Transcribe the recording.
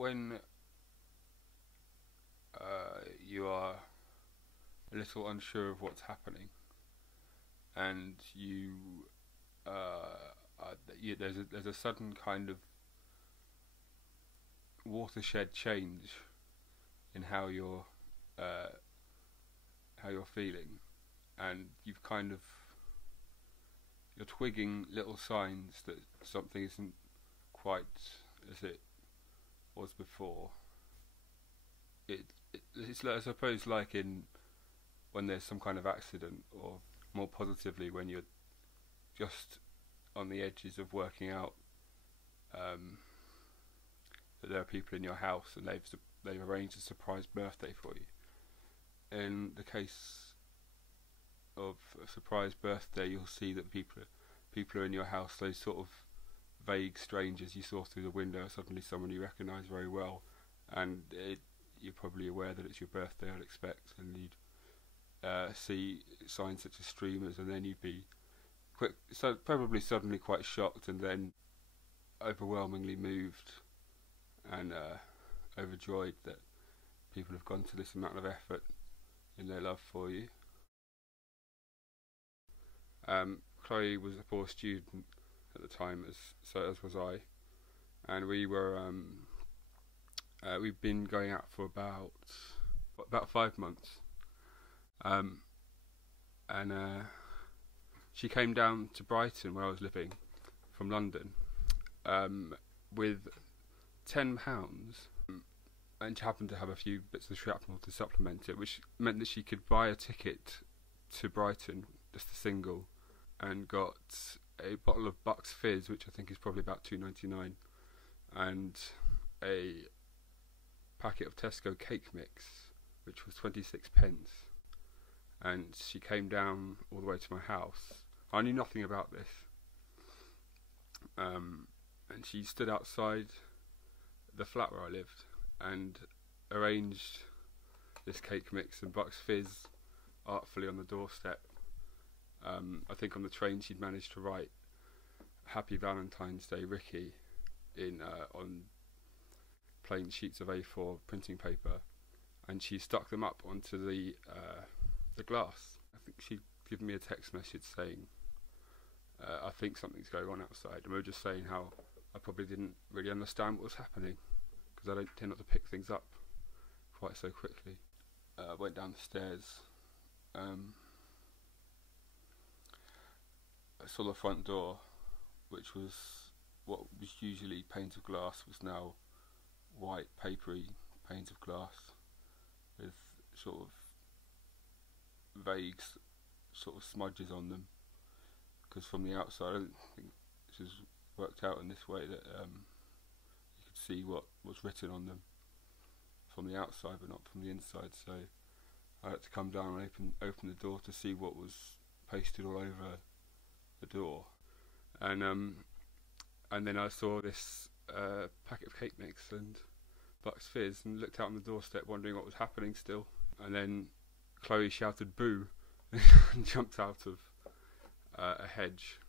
when you are a little unsure of what's happening, and there's a sudden kind of watershed change in how you're feeling, and you're twigging little signs that something isn't quite as it was before. It's I suppose like in when there's some kind of accident, or more positively when you're just on the edges of working out that there are people in your house and they've arranged a surprise birthday for you. In the case of a surprise birthday, you'll see that people are in your house, those sort of vague strangers you saw through the window, suddenly someone you recognise very well, and you're probably aware that it's your birthday, I'd expect, and you'd see signs such as streamers, and then you'd be probably suddenly quite shocked, and then overwhelmingly moved and overjoyed that people have gone to this amount of effort in their love for you. Chloe was a poor student at the time, as was I, and we were we've been going out for about 5 months, and she came down to Brighton, where I was living, from London, with £10, and she happened to have a few bits of shrapnel to supplement it, which meant that she could buy a ticket to Brighton, just a single, and got a bottle of Bucks Fizz, which I think is probably about £2.99, and a packet of Tesco cake mix, which was 26p. And she came down all the way to my house. I knew nothing about this, and she stood outside the flat where I lived and arranged this cake mix and Bucks Fizz artfully on the doorstep. I think on the train she'd managed to write "Happy Valentine's Day, Ricky" on plain sheets of A4 printing paper, and she stuck them up onto the glass. I think she'd given me a text message saying, "I think something's going on outside," and we were just saying how I probably didn't really understand what was happening, because I don't tend not to pick things up quite so quickly. I went down the stairs. I saw the front door, which was what was usually panes of glass, was now white papery panes of glass with sort of vague sort of smudges on them, because from the outside I don't think this is worked out in this way that you could see what was written on them from the outside but not from the inside, so I had to come down and open the door to see what was pasted all over the door, and then I saw this packet of cake mix and Bucks Fizz, and looked out on the doorstep wondering what was happening still, and then Chloe shouted "boo" and jumped out of a hedge